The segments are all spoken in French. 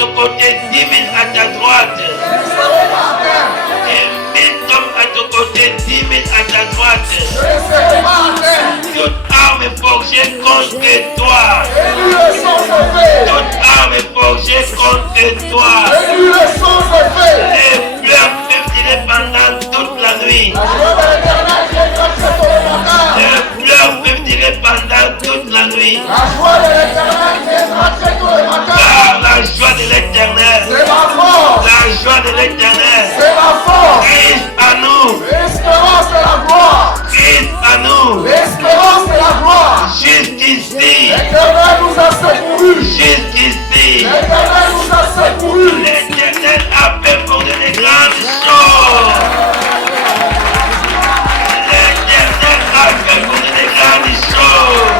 ton côté, 10 000 à ta droite. Et 1000 tombent à ton côté, 10 000 à ta droite. Toute arme est forgée contre toi. Toute arme est forgée contre toi. Les pleurs peuvent tirer pendant toute la nuit. Les pleurs peuvent tirer pendant toute la nuit. Car la joie de l'Éternel, la joie de l'Éternel, Christ à nous, Christ à nous, jusqu'ici, jusqu'ici, l'Éternel a fait pour nous des grandes choses. L'Éternel a fait pour nous des grandes choses.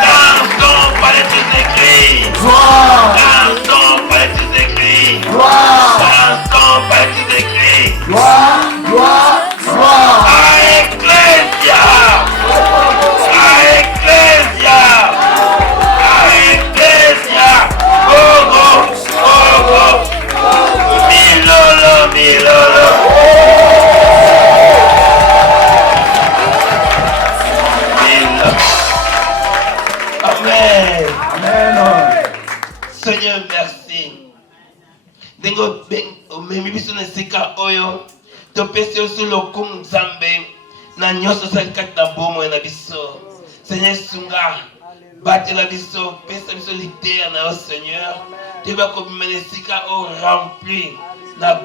Dans son palais des écrits, dans son palais des écrits, dans son palais des écrits, à Ecclesia, à Ecclesia, à Ecclesia, oh oh, oh oh, milolo, milolo. Amen. Seigneur, merci. Dengo ben omemi biso na sika oyo topesi oso lokumu Nzambe na nyonso salikati na bomo na biso. Seigneur sunga batela biso pesa biso litere na yo Seigneur. Teba kobima na sika o rempli na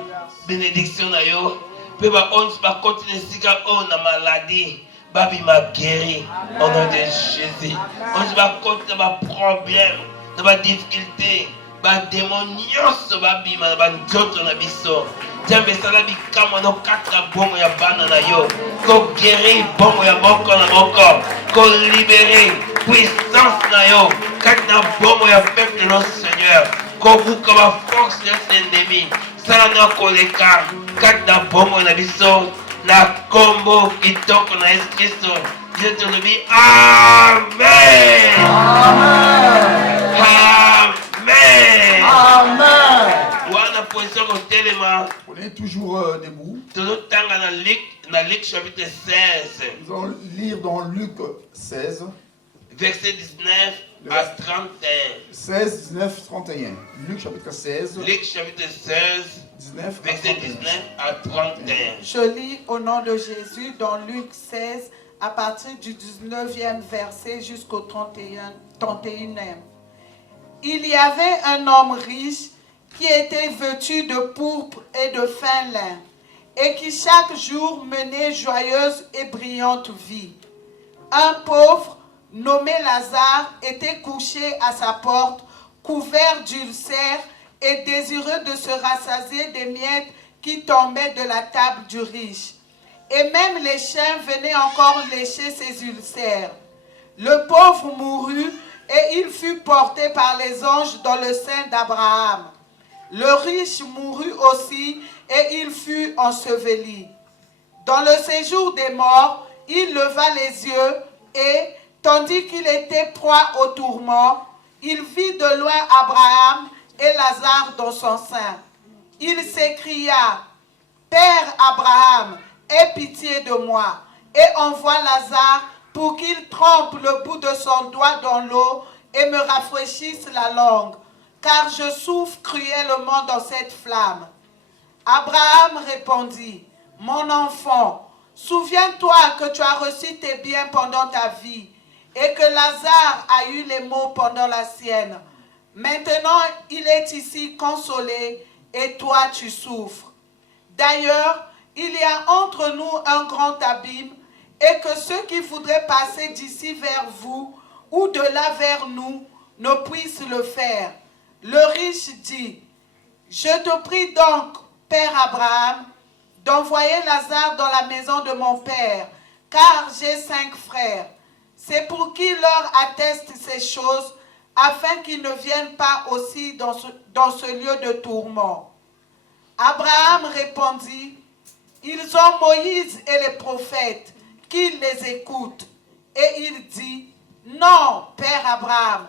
bénédiction na yo. Pe ba ons ba continue sika o na maladie. Babi m'a guéri au nom de Jésus. On se va contre ma problème, ma difficulté, ma démon, babi m'a njoto na biso. Jambe salabi kama no kata bongo ya bana na yo. Ko guéri bongo ya moko na moko. Ko libérer puissance na yo. Kata bongo ya peuple no Seigneur. Ko buka ba force de l'ennemi. Sala na koleka. Kata bongo na biso. La combo qui toque na Jésus Christ. Je te le dis. Amen. Amen. Amen. On est toujours debout. Nous chapitre 16. Nous allons lire dans Luc 16. Verset 19 à 31. 16, 19, 31. Luc chapitre 16. Luc chapitre 16. 19 verset 19 à 31. Je lis au nom de Jésus dans Luc 16 à partir du 19e verset jusqu'au 31e. Il y avait un homme riche qui était vêtu de pourpre et de fin lin et qui chaque jour menait joyeuse et brillante vie. Un pauvre nommé Lazare était couché à sa porte, couvert d'ulcères et désireux de se rassasier des miettes qui tombaient de la table du riche. Et même les chiens venaient encore lécher ses ulcères. Le pauvre mourut et il fut porté par les anges dans le sein d'Abraham. Le riche mourut aussi et il fut enseveli. Dans le séjour des morts, il leva les yeux et, tandis qu'il était proie au tourment, il vit de loin Abraham et Lazare dans son sein. Il s'écria, « Père Abraham, aie pitié de moi, et envoie Lazare pour qu'il trempe le bout de son doigt dans l'eau et me rafraîchisse la langue, car je souffre cruellement dans cette flamme. » Abraham répondit, « Mon enfant, souviens-toi que tu as reçu tes biens pendant ta vie, et que Lazare a eu les maux pendant la sienne. Maintenant, il est ici consolé, et toi tu souffres. D'ailleurs, il y a entre nous un grand abîme, et que ceux qui voudraient passer d'ici vers vous, ou de là vers nous, ne puissent le faire. » Le riche dit, « Je te prie donc, Père Abraham, d'envoyer Lazare dans la maison de mon père, car j'ai 5 frères. C'est pour qu'il leur atteste ces choses, afin qu'ils ne viennent pas aussi dans ce lieu de tourment. » Abraham répondit, « Ils ont Moïse et les prophètes, qu'ils les écoutent. » Et il dit, « Non, Père Abraham,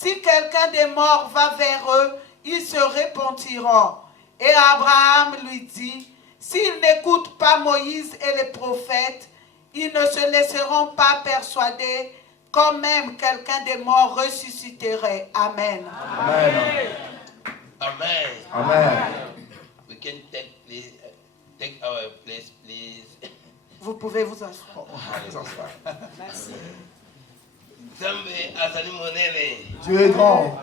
Si quelqu'un des morts va vers eux, ils se repentiront. Et Abraham lui dit, s'ils n'écoutent pas Moïse et les prophètes, ils ne se laisseront pas persuader quand même quelqu'un des morts ressusciterait. Amen. Amen. Amen. Amen. We can take our place, please. Vous pouvez vous asseoir. Merci. Nzambe azali monene. Dieu est grand.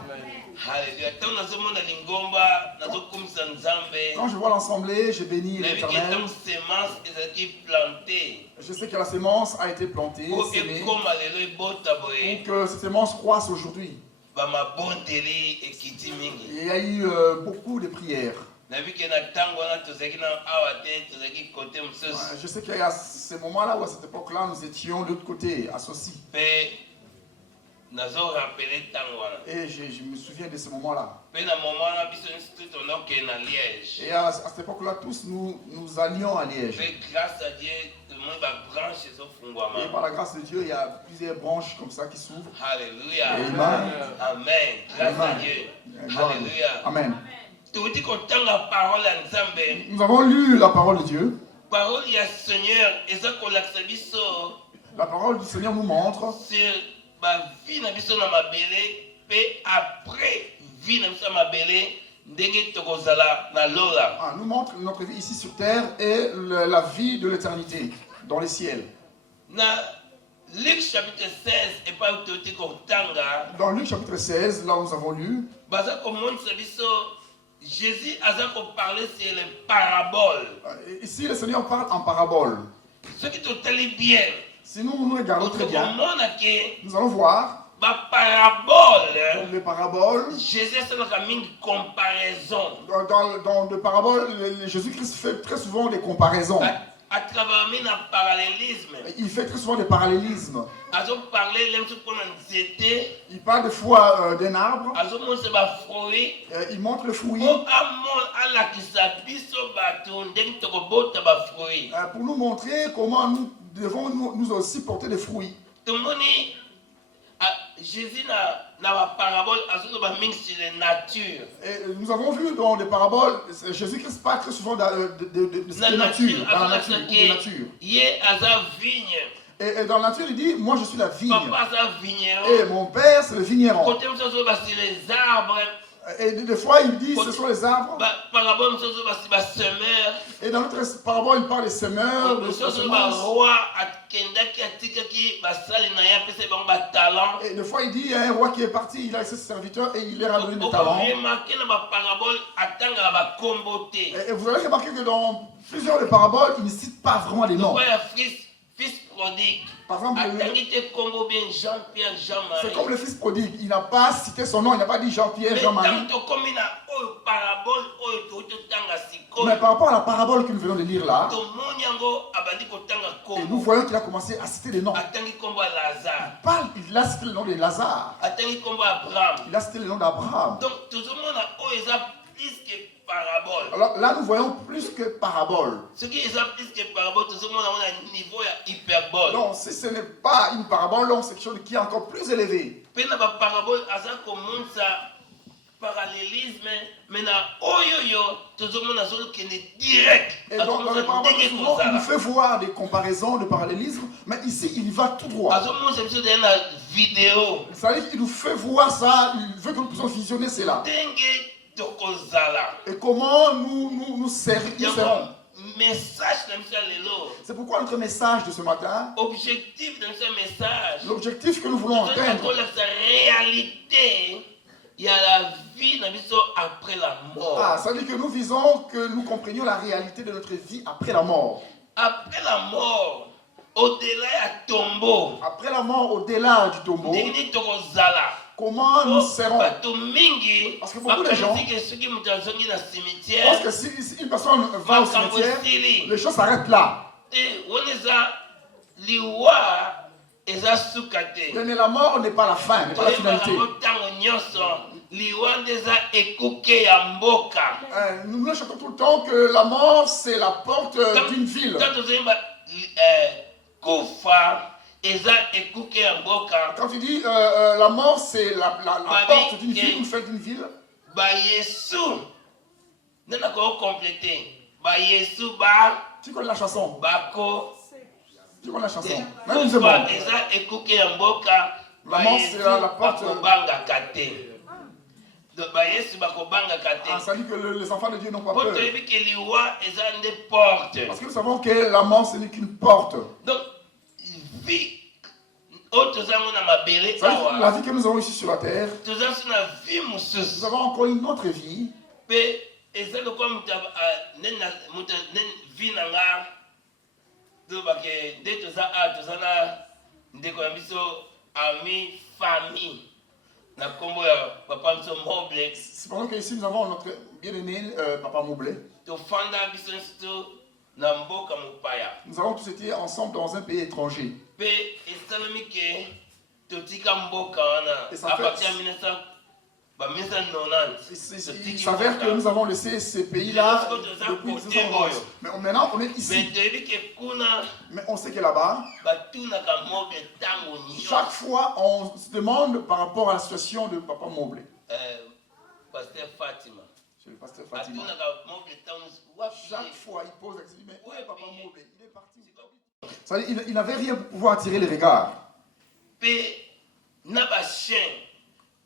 Hallelujah. Tant nazomona lingomba, nazokumisa Nzambe. Quand je vois l'assemblée, je bénis Na biki l'Éternel. tant semence ezalaki plantée. Je sais que la sémence a été plantée, Po semée, ekoma lelo ebota pour boye. que cette sémence croisse aujourd'hui. Bamabondeli ekiti mingi. Et il y a eu beaucoup de prières. Na biki na ntango wana tozalaki na awa te, tozalaki kote mosusu. Je sais qu'il y a ces moments-là ou à cette époque-là, nous étions de l'autre côté, à Sosi. Mpe nazorappele ntango wana. Et je me souviens de ce moment-là. Mpe na moment wana biso nyonso tu tondokende na Liège. Et à cette époque-là, tous nous allions à Liège. Mpe grâce à Dieu, tomoni babranche ezofungwama. Et par la grâce de Dieu, il y a plusieurs branches comme ça qui s'ouvrent. Alléluia. Amen. Amen. Grâce à Amen. Dieu. Gloire. Alléluia. Amen. Touti kotanga parole ya Nzambe. Nous avons lu la parole de Dieu. Parole ya Seigneur eza kolakisa biso La parole du Seigneur nous montre sur ba vie na biso na mabele pe après vie na biso na mabele ndenge tokozala na lola. nous montre notre vie ici sur terre et la vie de l'éternité dans les ciels. Na Luc chapitre 16 et pas touti kotanga Dans Luc chapitre 16, là où nous avons lu, baza komonisa biso Jésus aza ko parler sur les paraboles. ici le Seigneur parle en parabole. Ce qui totali bien. Si nous regardons très bien, nous allons voir ba parabole. les paraboles. Jésus asalaka mingi comparaison. Dans les paraboles, Jésus-Christ fait très souvent des comparaisons. À travers un parallélisme. Il fait très souvent des parallélismes. Il parle des fois d'un arbre. Il montre le fruit. Pour nous montrer comment nous devons nous aussi porter des fruits. Jésus n'a pas parabole sur les natures. Et nous avons vu dans des paraboles, Jésus-Christ parle très souvent de la nature, dans la nature, ou de nature. Et dans la nature, il dit, moi je suis la vigne. Et mon père, c'est le vigneron. Les arbres. Et des fois, il dit, ce sont les arbres. Et dans notre parabole, il parle des semeurs, des semences. Et des fois, il dit, il y a un roi qui est parti, il a laissé ses serviteurs et il leur a donné des talents. Et vous allez remarquer que dans plusieurs des paraboles, il ne cite pas vraiment les noms. Fils prodigue. Par exemple, Jean-Pierre, c'est comme le fils prodigue. Il n'a pas cité son nom, il n'a pas dit Jean-Pierre, Jean-Marie. Mais par rapport à la parabole que nous venons de lire là, et nous voyons qu'il a commencé à citer des noms. Il a cité le nom de Lazare. Il a cité le nom d'Abraham. Donc, tout le monde a plus que parabole. Alors là, nous voyons plus que parabole. Ce qui est plus que parabole, tout le monde a un niveau hyperbole. Non, si ce n'est pas une parabole, c'est quelque chose qui est encore plus élevé. Pena ba parabole asa commence parallélisme, mais na oyoyo, tout le monde a zone qui est direct. Et donc dans les paraboles, souvent, il nous fait voir des comparaisons, de parallélisme, mais ici, il va tout droit. Vidéo. C'est-à-dire qu'il nous fait voir ça, il veut que nous puissions visionner cela. Et comment nous serons. C'est pourquoi notre message de ce matin, l'objectif que nous voulons atteindre, il y a la vie après la mort. Ça veut dire que nous visons que nous comprenions la réalité de notre vie après la mort. Après la mort, au-delà du tombeau. Après la mort, au-delà du tombeau. Comment nous serons? Parce que beaucoup de gens pensent que si une personne va au cimetière, les choses s'arrêtent là. Mais la mort n'est pas la fin, n'est pas la finalité. Nous chantons tout le temps que la mort c'est la porte d'une ville. eza ekuke ya mboka. Quand tu dis la mort, c'est la porte d'une ville, une fête d'une ville. Ba Yesu. Nana ko compléter. Ba Yesu ba. Tu connais la chanson? Bako. Tu connais la chanson? Même Même ba eza ekuke ya mboka. La mort, c'est la porte. Banga kate. Donc ba Yesu ba ko banga kate. Ah, ça dit que les enfants de Dieu n'ont pas peur. Poto ebi ke liwa eza nde porte. Parce que nous savons que la mort, ce n'est qu'une porte. Donc vie autre zango na mabele Ça dit que awa. la vie que nous avons ici sur la terre, Toza suna vie nous mususu. avons encore une autre vie. Pe eza lokwa muta nen vie nanga. Do ba ke de toza na ndeko ya biso ami famille. Na kombo ya papa biso Moble. C'est pendant qu'ici nous avons notre bien-aimé Papa Moublé. To fanda biso sto na mboka mopaya. Nous avons tous été ensemble dans un pays étranger. Pe esalami ke totika mboka wana Et ça à fait- partir de 1990. Il s'avère que nous avons laissé ces pays-là depuis 1990. Mais maintenant, on est Mais ici. toyebi ke kuna Mais on sait que là-bas, batunaka Moble ntango chaque nyonso. fois, on se demande par rapport à la situation de Papa Moublé. Pasteur Fatima Chez le pasteur Fatima. batunaka Moble ntango nyonso. Wapi Chaque ye? fois, il pose la question, mais où est Papa Ouais, Moublé? Il est parti. Ça veut dire, il n'avait rien pour pouvoir attirer les regards. Pe na bachien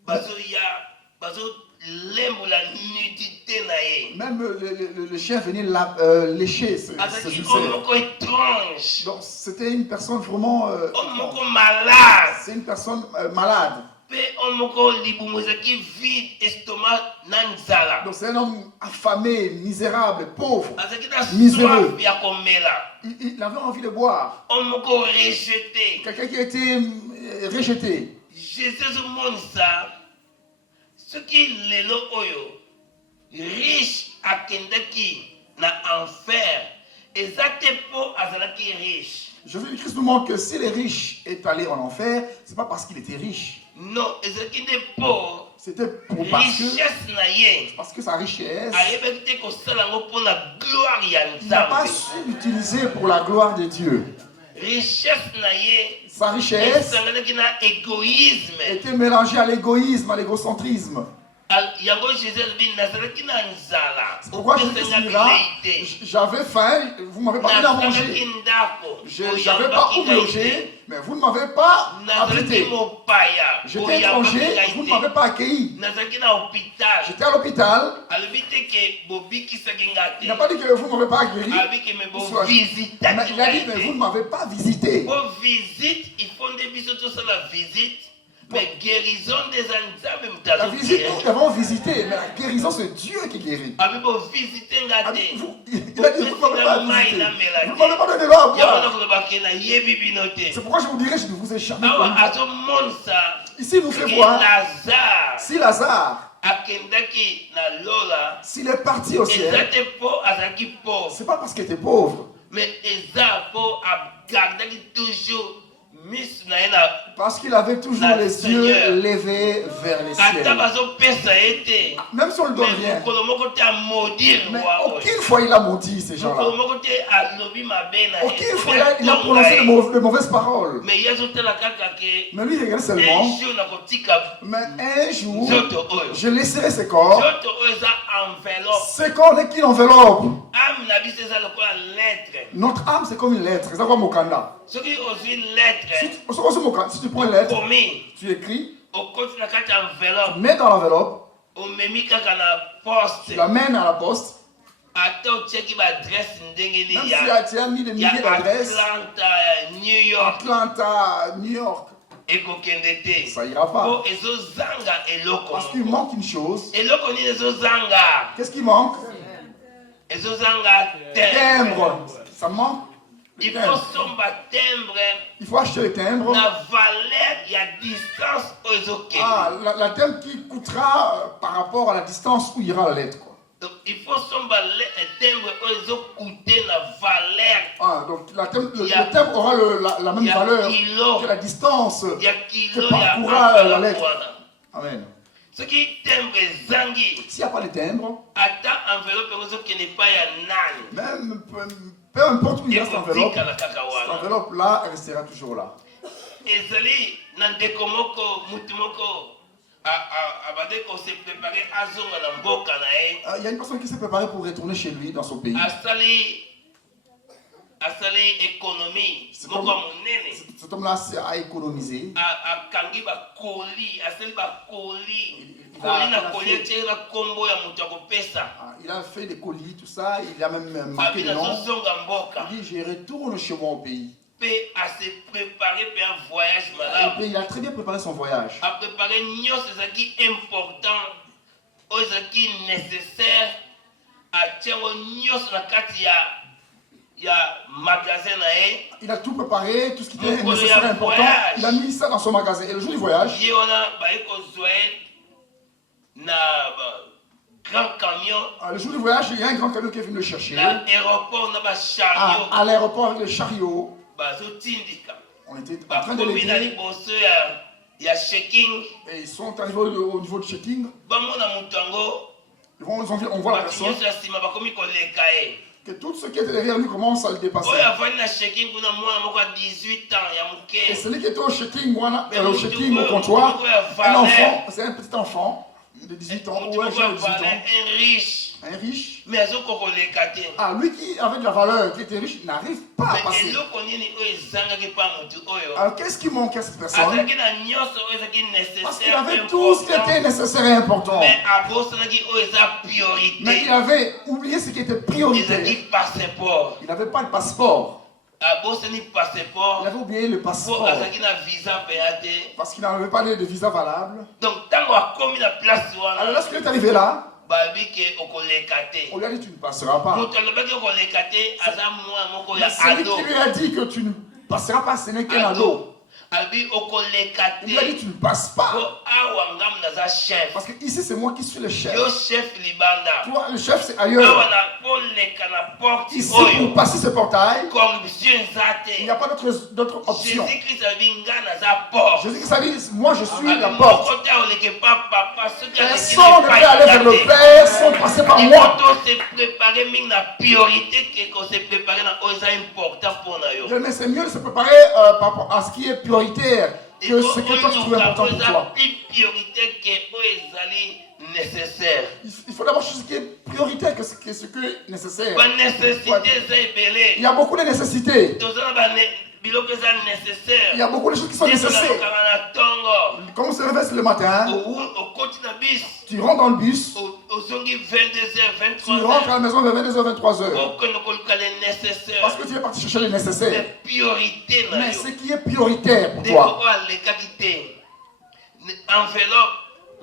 bazoya bazolembola nudité na ye. Même le chien venait lécher ses Azalaki ulcères. homme moko étrange, Donc, c'était une personne vraiment. homme moko malade. C'est une personne malade. Pe homme moko libumu ezalaki vide estomac na nzala. Donc, c'est un homme affamé, misérable, pauvre. Azalaki na Miséreux. soif ya komela. Il avait envie de boire. Homme moko rejeté. Quelqu'un qui a été rejeté. Jésus azomonisa soki lelo oyo riche akendaki na enfer eza te mpo azalaki riche. Jésus-Christ nous montre que si les riches est allé en enfer, c'est pas parce qu'il était riche. Non, ezalaki nde mpo C'était parce richesse na ye que sa richesse, ayebaki te kosala yango mpo na gloire ya il n'a pas nzambe. su l'utiliser pour la gloire de Dieu. Richesse na ye Sa richesse esanganaki na égoïsme. était mélangée à l'égoïsme, à l'égocentrisme. Yango Jésus alobi nazalaki na nzala C'est pourquoi Jésus opesenga dira, bilei te. j'avais faim, vous ne m'avez pas donné à Nazalaki manger. ndako Je n'avais pas où me oyambaki ngai te. loger, mais vous ne m'avez pas Nazalaki abrité. mopaya J'étais oyambaki étranger, ngai vous ne te. m'avez pas accueilli. Nazalaki na hôpital J'étais à l'hôpital, alobi te ke bobikisaki nga il te. n'a pas dit que vous ne m'avez pas guéri. Alobi ke me Mais bovisitaki il a dit, ngai mais vous te. ne m'avez pas visité. Po visite il faut nde biso tosala visite mais guérison des nzambe moto La visite, nous azokende. l'avons visité, mais la guérison, c'est Dieu qui guérit. Abi bovisite nga te. Il a dit, vous ne m'avez pas visité. Vous ne m'avez pas donné l'eau à yango boire. nakolobaki nayebi bino te. C'est pourquoi je vous dirais, je ne vous ai jamais Awa connu. azomonisa Ici, il nous fait ke voir, Lazare si Lazare, akendaki na lola s'il est parti au eza ciel, te mpo azalaki pauvre c'est pas parce qu'il était pauvre, mais eza mpo agardaki toujours miso na ye na parce qu'il avait toujours La les Seigneur. yeux levés vers les ata ciels. bazopesa ye te Même si on ne donne mais rien. mokolo moko te amodire Mais roi oyo aucune fois il a menti, ces mokolo gens-là. moko te alobi mabe na Aucune fois ye il a prononcé de mauvaises paroles. mais ye azotala kaka ke Mais lui, il regarde seulement. un jour nakotika Mais un jour, nzoto oyo je laisserai ce corps. nzoto oyo eza enveloppe Ce corps n'est qu'une enveloppe. ame na biso eza lokola lettre Notre âme, c'est comme une lettre. C'est comme Mokanda. soki ozwi lettre Si tu prends une lettre, komi tu écris, okoti na kati ya enveloppe mets dans l'enveloppe, omemi kaka na poste tu l'amènes à la poste. ata otiaki baadresse ndenge Même nini si tu as mis des ya milliers d'adresses, atlanta ya new york Atlanta, New York, ekokende te ça ira pas. po ezozanga eloko Parce qu'il moko manque une chose. eloko nini ezozanga Qu'est-ce qui manque? ezozanga timbre Timbre. Ça manque. Le il faut timbre. somba timbre Il faut acheter le timbre. na valeur ya distance oyo ezokende Ah, la timbre qui coûtera par rapport à la distance où ira la lettre. Quoi. donc il faut somba timbre oyo ezokute na valeur Ah, donc le Il y a- timbre aura la même il y a valeur kilo. que la distance. ya kilo Que ya parcourra la enveloppe lettre. wana Amen. soki timbre ezangi S'il n'y a pas de timbre, ata enveloppe yango ezokende epai ya nani même peu importe où il reste l'enveloppe, ekotikala kaka cette wana enveloppe-là elle restera toujours là. ezali na ndeko moko mutu moko abande ko se préparer azonga na mboka na ye. Il y a une personne qui s'est préparée pour retourner chez lui, dans son pays. asali économie moko monene. Cet homme-là a économisé. Akangi bakoli, asali bakoli. Koli na koli tshela kombo ya mutu akopesa. Il a fait des colis, tout ça. Il a même marqué le nom. Il dit, je retourne chez moi au pays. À se préparer pour un voyage malade. Il a très bien préparé son voyage. À préparer ce qui est important, ce qui est nécessaire. À tirer il y a magasin. Il a tout préparé, tout ce qui était nécessaire et important. Il a mis ça dans son magasin. Et le jour du voyage, il y a grand camion. Le jour du voyage, il y a un grand camion qui est venu le chercher. À l'aéroport avec le chariot. On était en train de l'aider. Et ils sont arrivés au niveau de checking. On voit la personne. Que tout ce qui était derrière lui commence à le dépasser. Et celui qui était au checking au comptoir, un enfant, c'est un petit enfant de 18 ans ou un jeune de 18 ans. Un riche. Lui qui avait de la valeur, qui était riche, n'arrive pas à passer. Alors qu'est-ce qui manquait à cette personne? Parce qu'il avait tout ce qui était nécessaire et important. Mais il avait oublié ce qui était prioritaire. Il n'avait pas de passeport. Il avait oublié le passeport. Parce qu'il n'avait pas de visa valable. Alors lorsqu'il est arrivé là, on lui a dit tu ne passeras pas. Mais celui qui lui a dit que tu ne passeras pas, ce n'est qu'un ado. Il lui a dit tu ne passes pas. Parce que ici c'est moi qui suis le chef. Toi le chef c'est ailleurs. Ici pour passer ce portail, il n'y a pas d'autre option. Jésus-Christ a dit moi je suis la porte. Personne ne peut aller vers le Père sans passer par moi. Mais c'est mieux de se préparer par rapport à ce qui est prioritaire que ce que toi tu trouves important pour toi. Il faut d'abord ce qui est prioritaire que ce qui est nécessaire. Il y a beaucoup de nécessités. Il y a beaucoup de choses qui sont nécessaires. Quand on se réveille le matin, tu rentres dans le bus, tu rentres à la maison vers 22h, 23h. Parce que tu es parti chercher les nécessaires. Mais ce qui est prioritaire pour toi,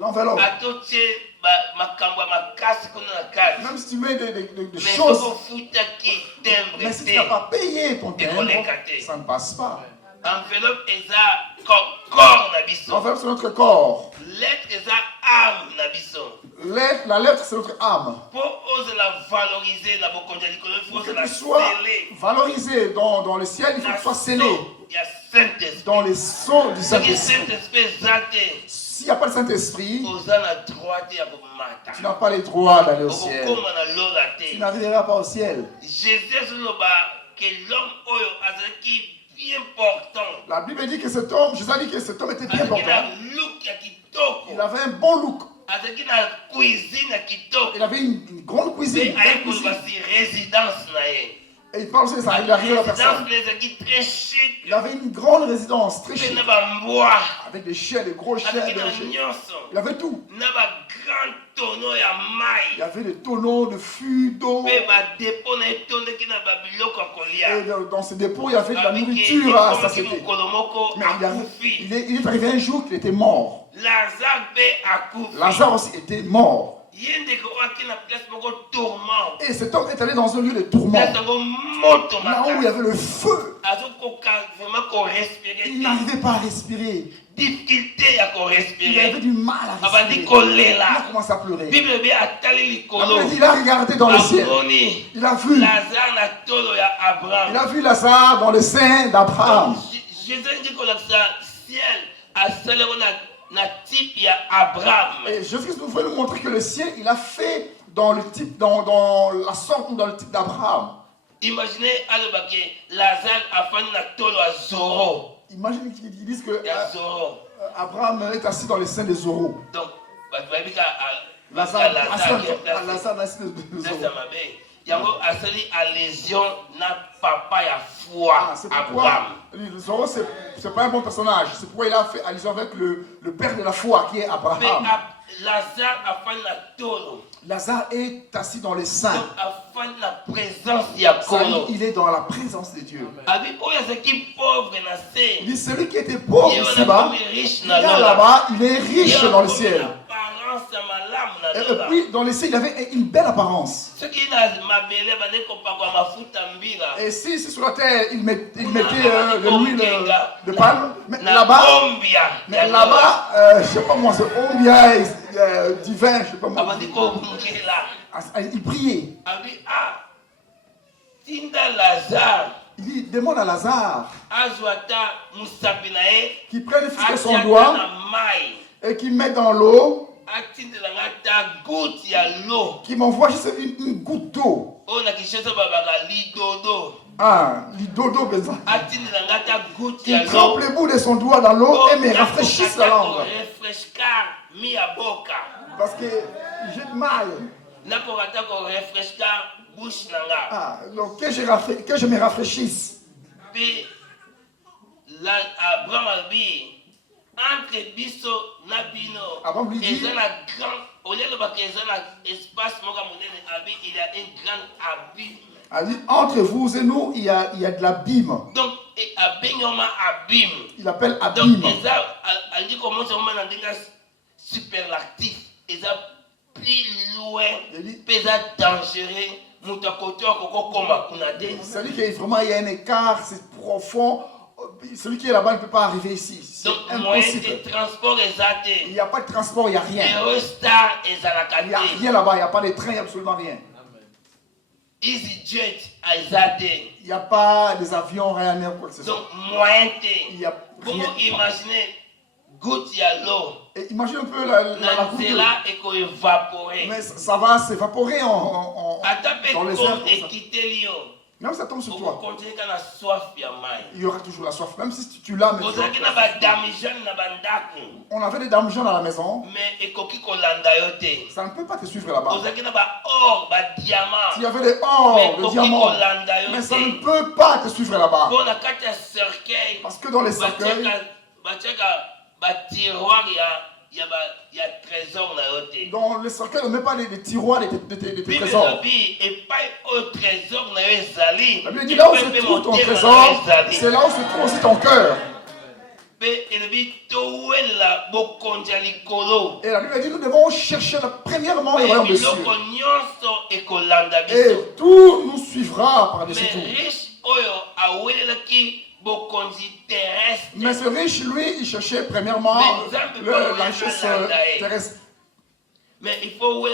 l'enveloppe. Même si tu mets des choses, mais si tu n'as pas payé ton timbre, ça ne passe pas. Enveloppe est corps. L'enveloppe c'est notre corps. Lettre est âme. La lettre c'est notre âme. Pour oser la valoriser, pour que tu sois valorisé dans le ciel, il faut que tu sois scellé dans les sceaux du Saint-Esprit. S'il n'y a pas le Saint-Esprit, tu n'as pas les droits d'aller au ciel. Tu n'arriveras pas au ciel. La Bible dit que cet homme, Jésus a dit que cet homme était bien important. Il avait un bon look. Il avait une grande cuisine. Et il parle aussi de ça, il arrive à la personne. Il avait une grande résidence, très chic. Avec des chiens, des gros chiens. Il avait tout. Il y avait des tonneaux de fûts d'eau. Et dans ce dépôt, il y avait de la nourriture à satiété. Mais il est arrivé un jour qu'il était mort. Lazare aussi était mort. Et cet homme est allé dans un lieu de tourment. Là où il y avait le feu. Il n'arrivait pas à respirer. Il avait du mal à respirer. Il a commencé à pleurer. Il a regardé dans le ciel. Il a vu. Il a vu Lazare dans le sein d'Abraham. Et Jésus-Christ nous veut nous montrer que le ciel, il a fait dans la sorte ou dans le type d'Abraham. Imaginez Lazare a fait un tolo à Zoro. Imagine qu'ils disent que Abraham est assis dans les seins des Zoro. Donc, Lazare assis dans les seins des Zoro. Yango asali allusion na papa ya foi Abraham. Zoro c'est pas un bon personnage, c'est pourquoi il a fait allusion avec le père de la foi qui est Abraham. Lazare a fait la tolo. Lazare est assis dans les seins. Il est dans la présence de Dieu. Il dit celui qui était pauvre ici-bas, là-bas, il est riche dans le ciel. Et puis dans le ciel, il avait une belle apparence. Et si sur la terre, il mettait de l'huile de palme, mais là-bas, je sais pas moi, c'est ombia divin, je sais pas moi. Il priait. Il dit, demande à Lazare qu'il prenne le fils de son doigt et qu'il mette dans l'eau, qu'il m'envoie juste une goutte d'eau. L'idodo, besoin. Il trempe le bout de son doigt dans l'eau et me rafraîchisse la langue. Parce que j'ai mal. Donc que je me rafraîchisse. Abraham lui dit, entre vous et nous, il y a de l'abîme. Donc, il appelle abîme. Superlatif, ils ont plus loin, plus dangereux. Celui qui est vraiment, il y a un écart, c'est profond. Celui qui est là-bas ne peut pas arriver ici. C'est impossible. Il n'y a pas de transport, il n'y a rien. Il n'y a rien là-bas, il n'y a pas de train, il n'y a absolument rien. Il n'y a pas des avions, rien, quoi que ce soit. Donc, moyen. Il y a rien. Imaginez. Goutte à l'eau. Imagine un peu la goutte. Mais ça va s'évaporer dans les airs. Même si ça tombe sur toi, il y aura toujours la soif. Même si tu l'as, on avait des dames jaunes à la maison. Ça ne peut pas te suivre là-bas. Il y avait des or, des diamants. Mais ça ne peut pas te suivre là-bas. Parce que dans les cercueils, dans les cercueils, on ne met pas des tiroirs, des trésors. La Bible dit là où se trouve ton trésor, c'est là où se trouve aussi ton cœur. Et la Bible dit nous devons chercher premièrement le royaume des cieux. Et tout nous suivra par-dessus tout. Mais ce riche, lui, il cherchait premièrement la richesse terrestre. Mais il faut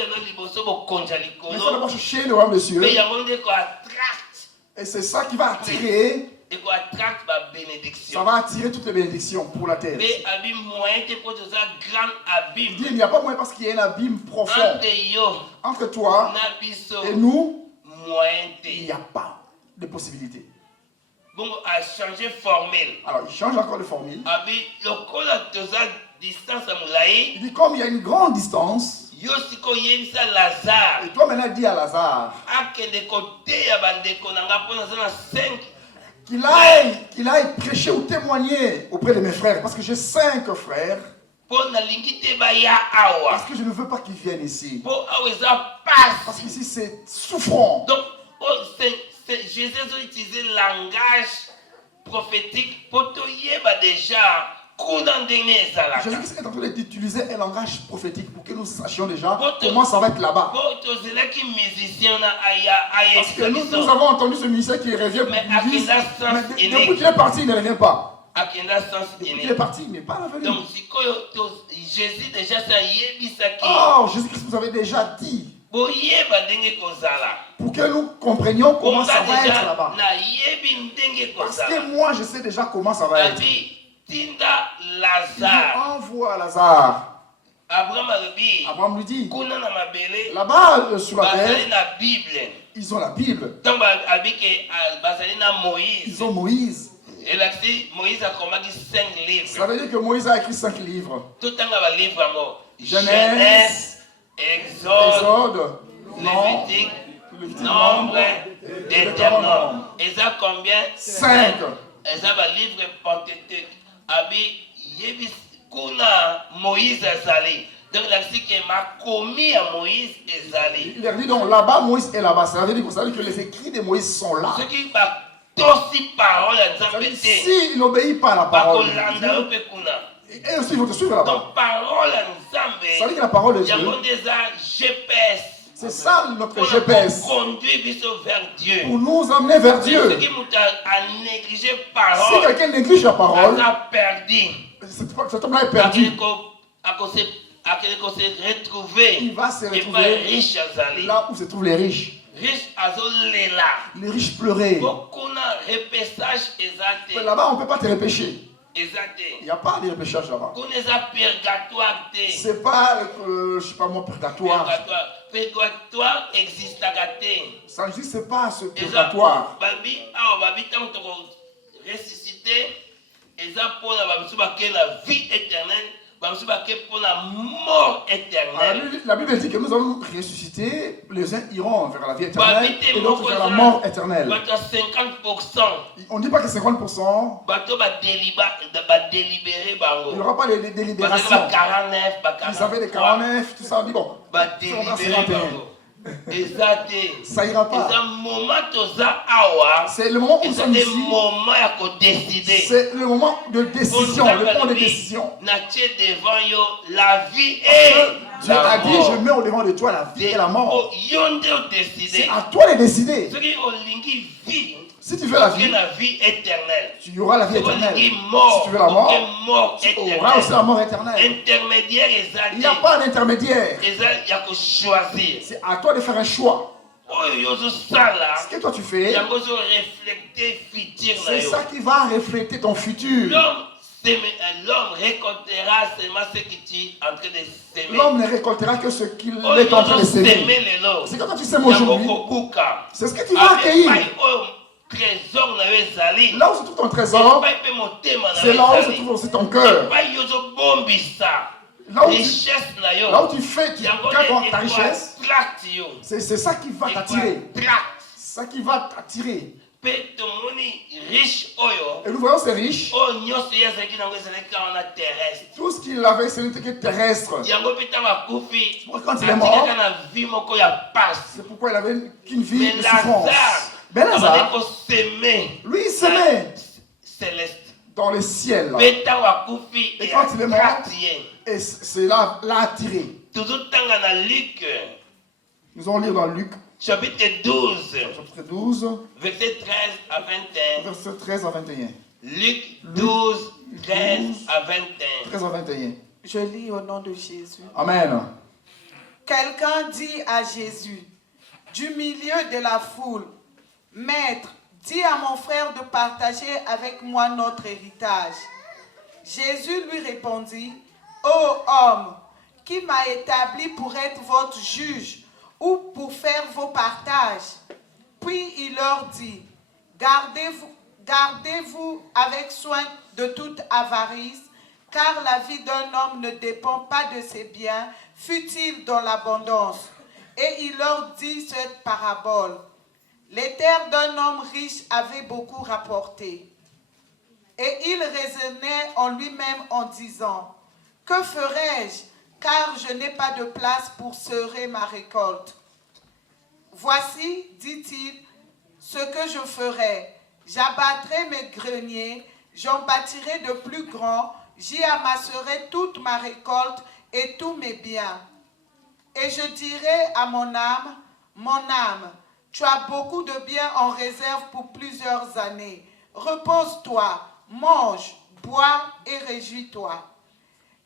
d'abord chercher le royaume des cieux. Et c'est ça qui va attirer. Ça va attirer toutes les bénédictions pour la terre. Il dit il n'y a pas moyen parce qu'il y a un abîme profond. Entre toi et nous, il n'y a pas de possibilité. Bon, a changé formule. Alors, il change encore de formule. Il dit, comme il y a une grande distance, et toi maintenant dis à Lazare qu'il aille prêcher ou témoigner auprès de mes frères, parce que j'ai 5 frères. Parce que je ne veux pas qu'ils viennent ici. Parce qu'ici c'est souffrant. Donc, Jésus a utilisé le langage prophétique pour te déjà. Jésus est en train d'utiliser un langage prophétique pour que nous sachions déjà comment ça va être là-bas. Parce que nous avons entendu ce musicien qui revient, mais depuis qu'il est parti, il ne revient pas. Il est parti, mais pas revenu. Donc, Jésus déjà oh, Jésus-Christ vous avait déjà dit. Pour que nous comprenions comment ça va être là-bas. Parce que moi, je sais déjà comment ça va être. Il envoie Lazare. Abraham lui dit, là-bas sur la terre, Ils ont la Bible. Ils ont Moïse. Et là, Moïse a commandé 5 livres. Ça veut dire que Moïse a écrit 5 livres. Tout le temps, il y a Genèse, Exode, Lévitique, Nombre, Deutéronome. Et ça combien? 5. Et ça va livre Pentateuque. Abi Yebis Moïse Azali. Donc là, c'est qu'il m'a commis à Moïse Azali. Il a dit donc là-bas Moïse est là-bas. Ça veut dire que les écrits de Moïse sont là. Ce qui va aussi parole à Zambété. Si il n'obéit pas à la parole, et aussi il faut te suivre là-bas. Donc parole à Zambé. Ça veut dire que la parole de Dieu. GPS. C'est ça notre GPS. Pour conduire vers Dieu. Pour nous amener vers Dieu. Ce qui a négligé parole. Si quelqu'un néglige la parole, il a perdu. Cet homme-là est perdu. Il va se retrouver là où se trouvent les riches. Les riches pleuraient. Mais là-bas, on ne peut pas te repêcher. Il n'y a pas de repêchage là-bas. C'est pas, je sais pas moi, purgatoire. Purgatoire existe à gâter. Ça n'existe pas ce purgatoire. Ressuscité, et ça pour la vie éternelle. Pour la mort éternelle. La Bible dit que nous allons ressusciter, les uns iront vers la vie éternelle et d'autres vers la mort éternelle. 50%. On ne dit pas que 50%. Il n'y aura pas de délibération. Ils avaient des 49, tout ça. On dit bon, ça ira pas. C'est le moment où nous sommes ici. C'est le moment de décision, le moment de décision. La vie Dieu a dit, je mets au devant de toi la vie et la mort. C'est à toi de décider. Si tu veux la vie éternelle, tu auras la vie éternelle. Si tu veux la mort, tu auras aussi la mort éternelle. Il n'y a pas d'intermédiaire. C'est à toi de faire un choix. Ce que toi tu fais, c'est ça qui va refléter ton futur. L'homme récoltera seulement ce que tu es en train de s'aimer. L'homme ne récoltera que ce qu'il est en train de s'aimer. C'est quand tu sèmes aujourd'hui, c'est ce que tu vas accueillir. Là où se trouve ton trésor, c'est là où se trouve aussi ton cœur. Là où tu fais, tu gardes ta richesse, c'est ça qui va t'attirer. C'est ça qui va t'attirer. Et nous voyons ces riches. Tout ce qu'il avait, ce n'était que terrestre. Quand il est mort, c'est pourquoi il avait qu'une vie de souffrance. Ben Lazare, lui, il s'aimait dans le ciel. Et quand il est mort, et cela l'a attiré. Nous allons lire dans Luc. Chapitre 12, verset 13 à 21. Verset 13 à 21. Luc 12, 13 à 21. 13 à 21. Je lis au nom de Jésus. Amen. Quelqu'un dit à Jésus, du milieu de la foule, Maître, dis à mon frère de partager avec moi notre héritage. Jésus lui répondit, Ô homme, qui m'a établi pour être votre juge ou pour faire vos partages? Puis il leur dit, gardez-vous avec soin de toute avarice, car la vie d'un homme ne dépend pas de ses biens, fût-il dans l'abondance. Et il leur dit cette parabole. Les terres d'un homme riche avaient beaucoup rapporté. Et il raisonnait en lui-même en disant, que ferai-je, car je n'ai pas de place pour serer ma récolte? Voici, dit-il, ce que je ferai. J'abattrai mes greniers, j'en bâtirai de plus grands, j'y amasserai toute ma récolte et tous mes biens. Et je dirai à mon âme, tu as beaucoup de biens en réserve pour plusieurs années. Repose-toi, mange, bois et réjouis-toi.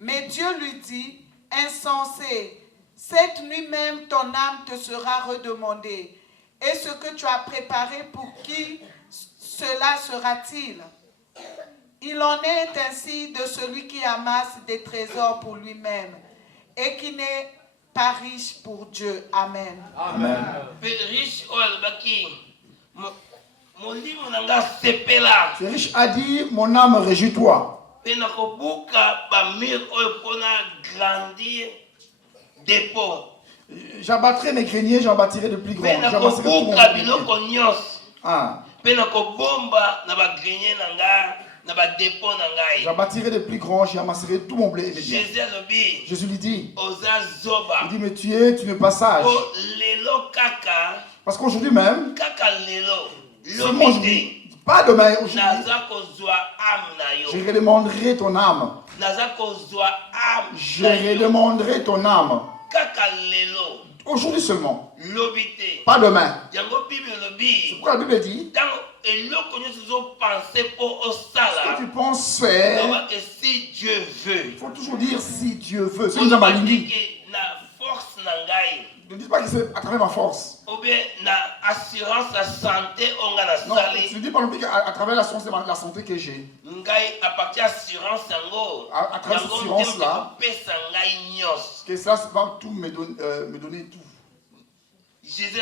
Mais Dieu lui dit, insensé, cette nuit même ton âme te sera redemandée. Et ce que tu as préparé, pour qui cela sera-t-il? Il en est ainsi de celui qui amasse des trésors pour lui-même et qui n'est pas riche pour Dieu. Amen. Amen. Ce riche a dit, mon âme, réjouis-toi. J'abattrai mes greniers, j'en bâtirai de plus grands. J'amasserai tout mon grenier. Ah. J'abattirai de plus grands, j'amasserai tout mon blé et mes biens. Jésus lui dit, il dit, mais tu n'es pas sage. Parce qu'aujourd'hui même, seulement aujourd'hui, pas demain, aujourd'hui, je redemanderai ton âme. Je redemanderai ton âme. Aujourd'hui seulement. Pas demain. C'est pourquoi la Bible dit, ce que tu penses faire, si Dieu veut, il faut toujours dire si Dieu veut. C'est une malignie. Ne dis pas que c'est à travers ma force. Non, tu ne dis pas non plus qu'à travers la santé que j'ai. À travers cette assurance-là, que ça va tout me donner tout. Jésus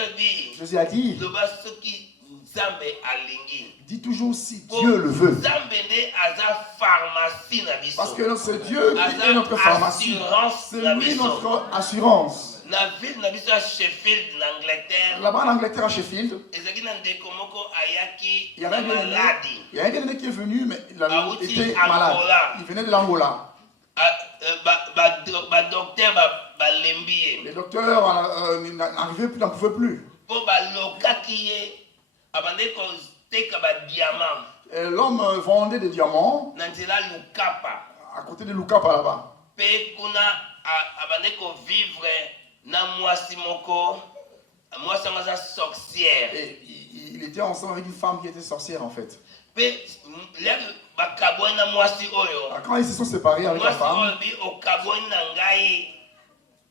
a dit, dis toujours si Dieu le veut. Parce que c'est Dieu qui est notre pharmacie. C'est lui notre assurance. Là-bas en Angleterre, à Sheffield, il y a un gars qui est venu, mais il était malade. Il venait de l'Angola. Les docteurs n'arrivaient plus, n'en pouvaient plus. L'homme vendait des diamants à côté de Lukapa là-bas. Et il était ensemble avec une femme qui était sorcière en fait. Quand ils se sont séparés avec la femme,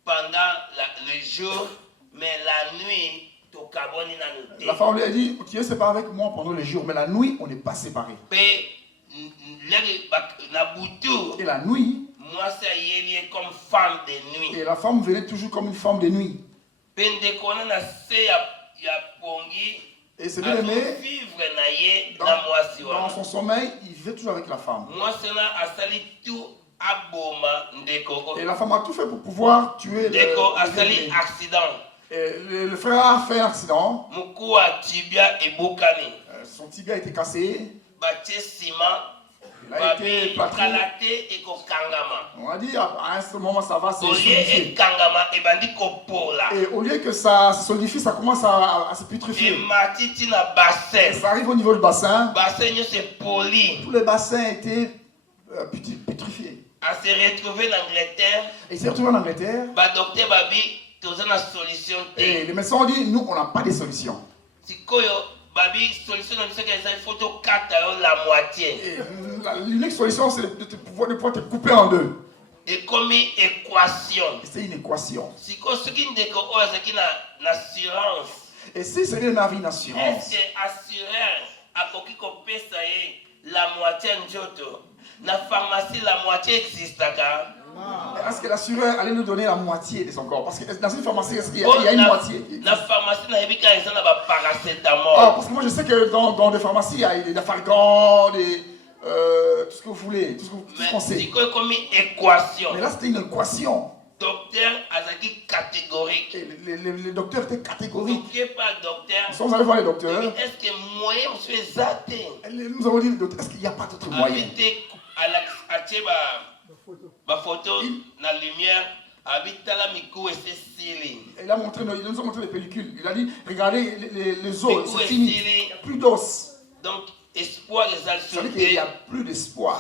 pendant le jour, mais la nuit, la femme lui a dit, tu es séparé avec moi pendant le jour, mais la nuit, on n'est pas séparés. Et la nuit, comme femme de nuit. Et la femme venait toujours comme une femme de nuit. Et c'est bien aimé, dans son sommeil, il vivait toujours avec la femme. Et la femme a tout fait pour pouvoir tuer le frère a fait un accident. Son tibia a été cassé. Il a été plâtré. On a dit à un moment ça va se solidifier. Et au lieu que ça se solidifie, ça commence à se putréfier. Ça arrive au niveau du bassin. Tous les bassins étaient putréfiés. Et il s'est retrouvé en Angleterre. Et les médecins ont dit, nous on n'a pas de solution. L'unique solution c'est de pouvoir te couper en deux. C'est une équation. Et si c'est une avis d'assurance, la pharmacie, la moitié existe. Est-ce que l'assureur allait nous donner la moitié de son corps? Parce que dans une pharmacie, il y a une moitié. La pharmacie, parce que moi je sais que dans des pharmacies, il y a des Fargan, tout ce que vous voulez, tout ce qu'on sait. Mais là, c'était une équation. Docteur Azaki catégorique. Les docteurs étaient catégoriques. Nous sommes allés voir les docteurs. Est-ce que moyen monsieur Zate? Nous avons dit, est-ce qu'il n'y a pas d'autre moyen? Ma photo, la lumière, il a montré, il nous a montré les pellicules. Il a dit, regardez les os, c'est fini. Il n'y a plus d'os. Donc, espoir des alchimiques. Il n'y a plus d'espoir.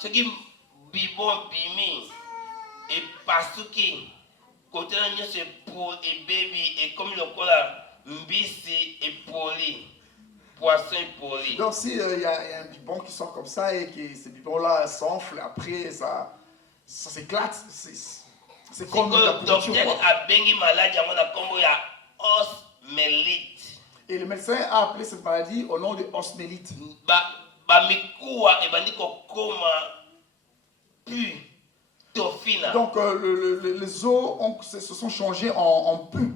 Ce qui bibon bimi et pasuki côté là c'est pour et baby et comme le cola mbisi et poli poisson et poli. Donc si il y a un bibon qui sort comme ça et que ce bibon là s'enfle après ça s'éclate, c'est comme la pourriture. Docteur a bengi maladie on a combo ya osmélite. Et le médecin a appelé cette maladie au nom de osmélite. Ba mikuwa e bandiko koma pu Donc les os se sont changés en pu.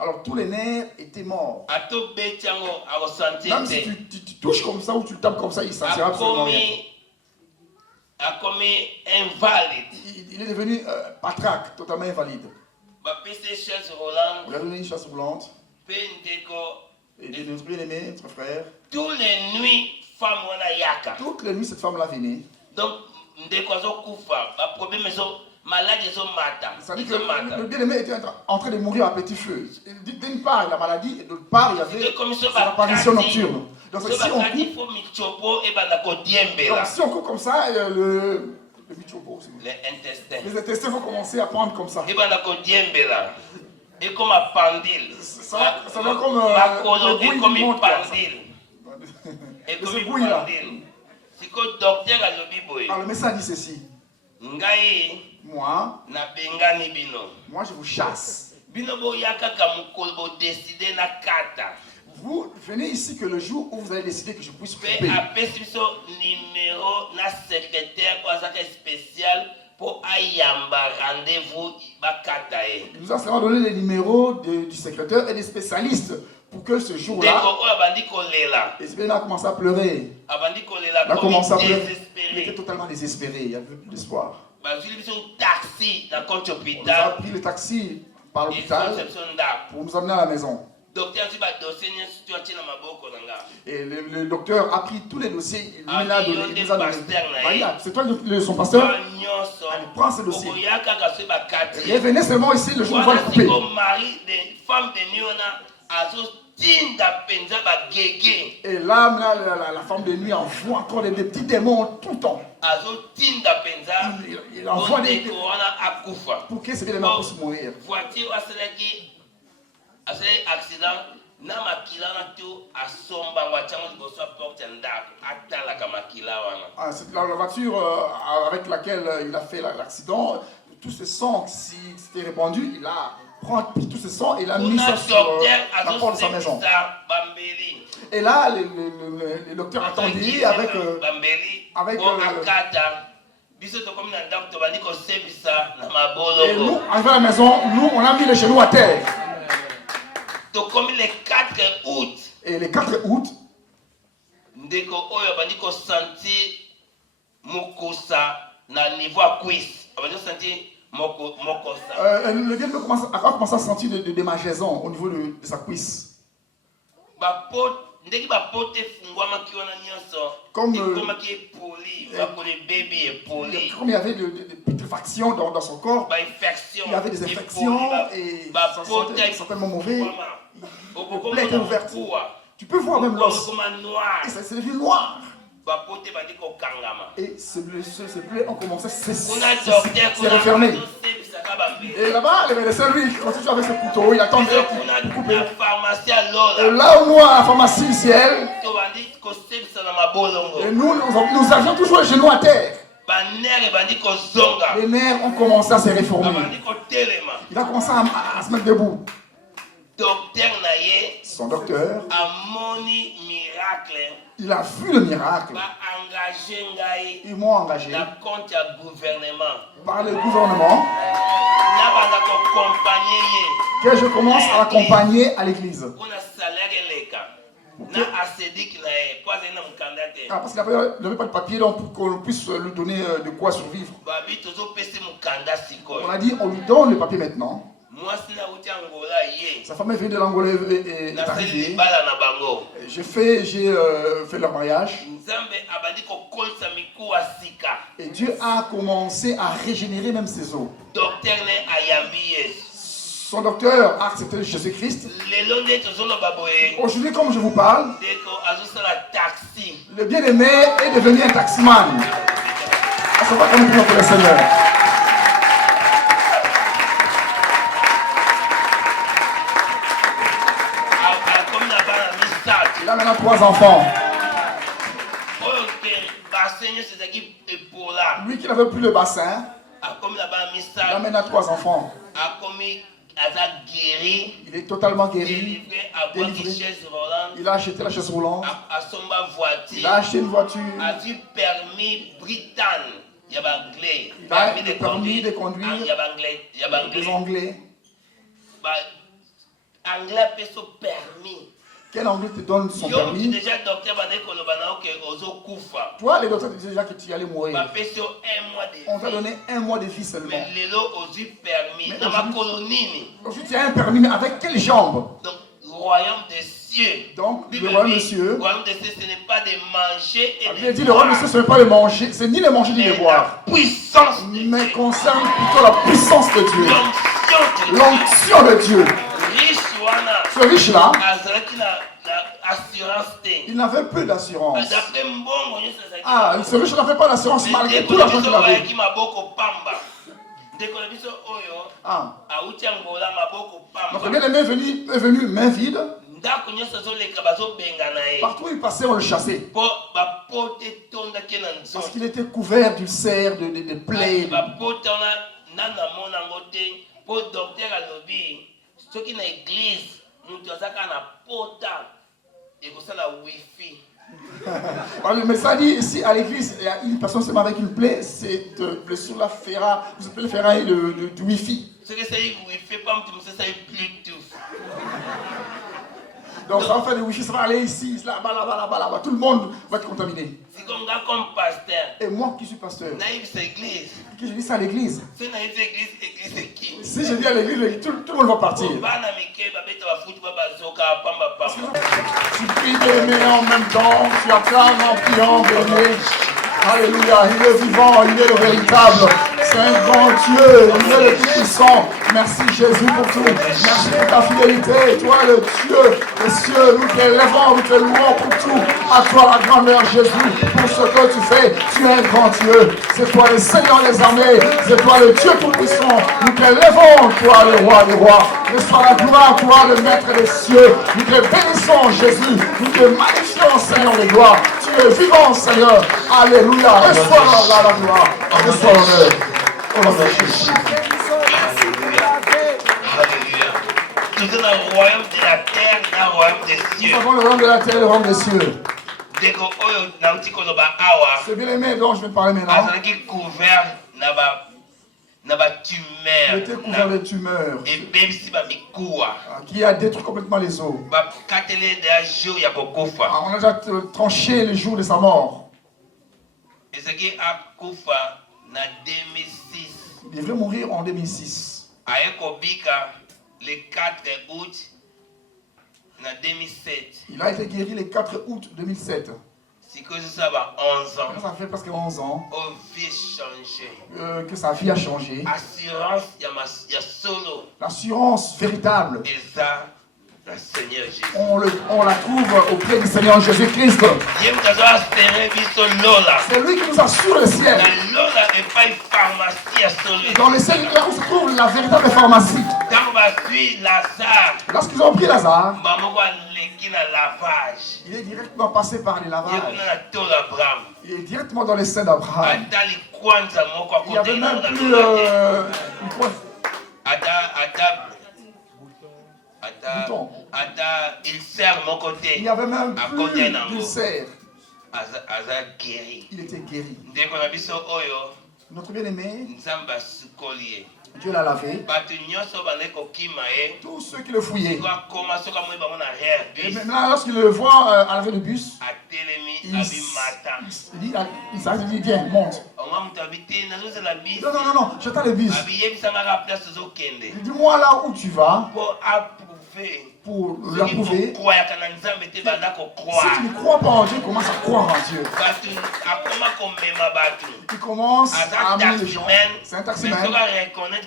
Alors tous les nerfs étaient morts. Même si tu touches comme ça ou tu tapes comme ça, il ne sentira absolument rien. Il est devenu patraque, totalement invalide. On lui a donné une chaise roulante. Et notre bien-aimé, notre frère. Toutes les nuits, cette femme-là venait. Donc, ça dit que le bien-aimé était en train de mourir à petit feu. D'une part, la maladie, et d'autre part, il y avait l'apparition nocturne. Donc, si on coupe comme ça, le michopo, les intestins vont commencer à prendre comme ça. Et comme un pendule. Ça va comme le bruit qui monte. Et comme un pendule. C'est que le docteur a le biboy. Alors le médecin dit ceci. Moi, je vous chasse. Vous venez ici que le jour où vous allez décider que je puisse couper. Numéro na secrétaire spécial pour ayamba rendez-vous bakatae. Nous allons donner les numéros du secrétaire et des spécialistes pour que ce jour-là. Et ce a commencé à pleurer. Il a commencé à pleurer. Il était totalement désespéré. Il n'y avait plus d'espoir. On a pris le taxi par l'hôpital pour nous amener à la maison. Et le docteur a pris tous les dossiers. Il nous a donné. C'est toi son pasteur. Allez, prends ce dossier. Et venez seulement ici le jour où on va le couper. Et là, la femme de nuit envoie encore des petits démons tout le temps. Il envoie des pour que ces démons puissent mourir. C'est la voiture avec laquelle il a fait l'accident. Tout ce sang qui s'était répandu, il a pris tout ce sang et il a mis ça sur la porte de sa maison. Et là, le docteur attendait avec et nous, arrivé à la maison, nous, on a mis les genoux à terre. Donc, comme le 4 août, et le 4 août, ndeko oyo bandi ko senti mukusa na niveau à cuisse. Bandi senti mokosa. Le gars a commencé à sentir des démangeaisons au niveau de sa cuisse. Comme il y avait des putrefactions dans son corps, il y avait des infections et ça sentait certainement mauvais. Les plaies étaient ouvertes. Tu peux voir même l'os. Et ça s'est devenu noir. Et ces plaies ont commencé à se refermer. Et là-bas, le médecin, lui, il continue avec ses couteaux, il attendait pour couper. Et là où nous, à la pharmacie ciel, et nous avions toujours les genoux à terre. Les nerfs ont commencé à se réformer. Il a commencé à se mettre debout. Son docteur, il a vu le miracle. Ils m'ont engagé par le gouvernement que je commence à l'accompagner à l'église. Parce qu'il n'avait pas de papier donc pour qu'on puisse lui donner de quoi survivre. On a dit on lui donne le papier maintenant. Sa femme est venue de l'Angola et est arrivée. J'ai fait leur mariage. Et Dieu a commencé à régénérer même ses os. Son docteur a accepté Jésus-Christ. Aujourd'hui, comme je vous parle, le bien-aimé est devenu un taximan. Ça va comme pour le Seigneur. Il a maintenant 3 enfants. Lui qui n'avait plus le bassin, il a maintenant 3 enfants. Il est totalement guéri. Délivré. Il a acheté la chaise roulante. Il a acheté une voiture. Il a le permis de conduire. Les Anglais. Quel anglais te donne son permis? Toi, les docteurs te disaient déjà que tu allais mourir. On t'a donné 1 mois de vie seulement. Mais aujourd'hui, tu as un permis, mais avec quelle jambe? Donc, le royaume des cieux. Donc, le royaume des cieux. Le royaume des cieux, ce n'est pas de manger et de boire. Il dit le royaume des cieux, ce n'est pas de manger, c'est ni de manger ni de boire. Puissance de Dieu. Mais concerne plutôt la puissance de Dieu. L'onction de Dieu. Ce riche-là, il n'avait peu d'assurance. Ah, ce riche n'avait pas d'assurance malgré tout l'argent qu'il avait. Ah. Notre bien-aimé est venu main vide. Partout où il passait, on le chassait. Parce qu'il était couvert d'ulcères, de plaies. Le message dit ici à l'église, il y a une personne seulement avec une plaie, c'est sur la ferraille, vous appelez le ferraille du wifi. Donc ça va faire du wifi, ça va aller ici, là-bas, là-bas, tout le monde va être contaminé. Et moi qui suis pasteur, que je dis ça à l'église. Si je dis à l'église, tout le monde va partir. Tu pries bien-aimé en même temps, tu acclames en priant bien-aimé. Alléluia, il est vivant, il est le véritable. C'est un grand Dieu, il est le Tout-Puissant. Merci Jésus pour tout. Merci pour ta fidélité. Toi le Dieu des cieux, nous t'élèvons, nous te louons pour tout. À toi la grandeur Jésus, pour ce que tu fais. Tu es un grand Dieu. C'est toi le Seigneur des armées. C'est toi le Dieu Tout-Puissant. Nous t'élèvons, toi le roi des rois. Reçois la gloire, toi le maître des cieux. Nous te bénissons Jésus. Nous te magnifions Seigneur des gloires. Tu es vivant Seigneur. Alléluia. Reçois la gloire. Reçois l'honneur. Au nom de Jésus. Alléluia. Nous sommes dans le royaume de la terre et dans le royaume des cieux. Nous avons le royaume de la terre et le royaume des cieux. C'est bien aimé dont je vais parler maintenant. Il était couvert de tumeurs. Qui a détruit complètement les os. On a déjà tranché le jour de sa mort. Il devrait mourir en 2006. Le 4 août 2007. Il a été guéri le 4 août 2007. Ça va 11 ans. Ça fait presque 11 ans. Que sa vie a changé. L'assurance véritable. On la trouve auprès du Seigneur Jésus-Christ. C'est lui qui nous assure le ciel. Dans le ciel, là où se trouve la véritable pharmacie. Lorsqu'ils ont pris Lazare, il est directement passé par les lavages. Il est directement dans les seins d'Abraham. Il n'y avait même plus il sert mon côté. Il n'y avait même plus d'ulcère. Il était guéri. Notre bien-aimé, Dieu l'a lavé. Tous ceux qui le fouillaient. Et maintenant, lorsqu'il le voit à l'arrêt de bus, il s'arrête et dit viens, monte. Non, j'attends le bus. Dis-moi là où tu vas. Pour l'approuver. Si tu ne crois pas en Dieu, commence à croire en Dieu. Tu commences à amener les gens. C'est un taximan. Il connaît que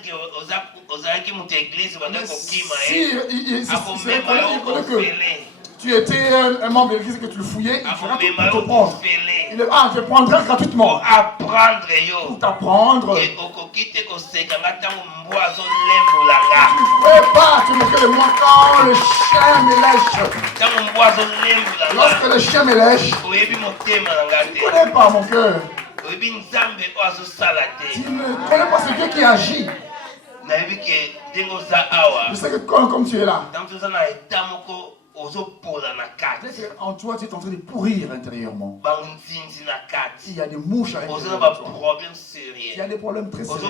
tu étais un membre de l'église et que tu le fouillais, il fera tout pour te prendre. Il te prendra gratuitement. Pour t'apprendre. Tu ne peux pas te moquer de moi quand le chien me lèche. Lorsque le chien me lèche, tu ne connais pas mon cœur. Tu ne connais pas ce Dieu qui agit. Je sais que comme tu es là, en toi tu es en train de pourrir intérieurement. Il y a des mouches à l'intérieur de toi. Il y a des problèmes très sérieux.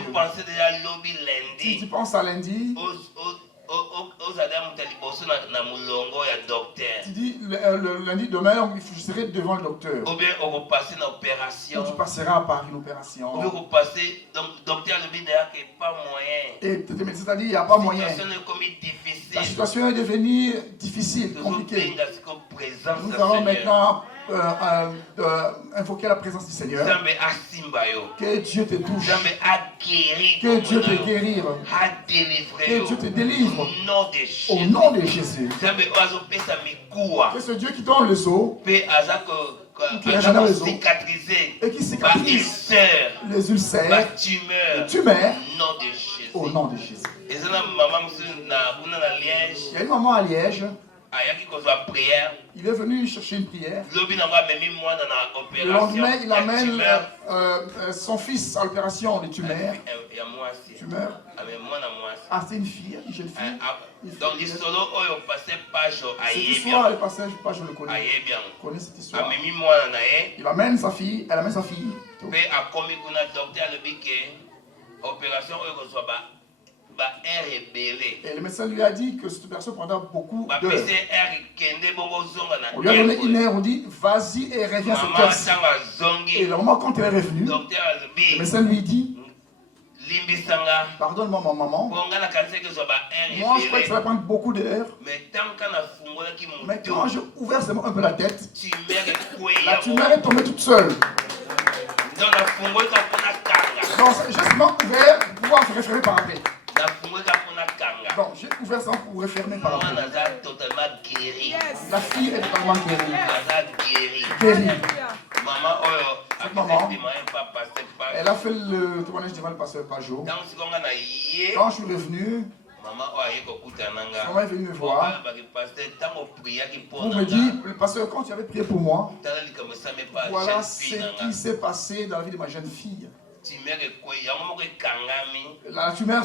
Si tu penses à lundi, tu dis le lundi demain, je serai devant le docteur. Ou bien on va passer une opération. Ou tu passeras par une opération. Ou bien on va passer, donc docteur le dit d'ailleurs qu'il n'y a pas moyen. Et le médecin dit il n'y a pas moyen. La situation est comme difficile. La situation est devenue difficile, compliquée. Nous allons maintenant invoquer la présence du Seigneur. Que Dieu te touche. Que Dieu te guérisse. Que Dieu te délivre. Au nom de Jésus. Que ce Dieu qui donne le os, qui régénère les os, et qui cicatrise les ulcères, les tumeurs, au nom de Jésus. Il y a une maman à Liège. Il est venu chercher une prière. Le lendemain, il amène son fils à l'opération de tumeur. Ah, c'est une fille, une jeune fille. Donc, cette histoire, le passage page, je le connais. Je connais cette histoire. Il amène sa fille, elle amène sa fille. Et le médecin lui a dit que cette personne prendra beaucoup d'heures. On lui a donné une heure, on dit vas-y et reviens à cette heure. Et le moment quand elle est revenue, le médecin lui dit pardonne-moi ma maman. Moi je crois que ça va prendre beaucoup d'heures. Mais quand j'ai ouvert seulement un peu la tête, la tumeur est tombée toute seule. Donc j'ai seulement ouvert pour pouvoir se référer par après. Donc j'ai ouvert ça pour refermer par après. La fille est totalement guérie. Guérie. Cette maman, elle a fait le témoignage devant le pasteur Pajot. Quand je suis revenu, maman est venue me voir pour me dire, le pasteur, quand tu avais prié pour moi, voilà ce qui s'est passé dans la vie de ma jeune fille. La tumeur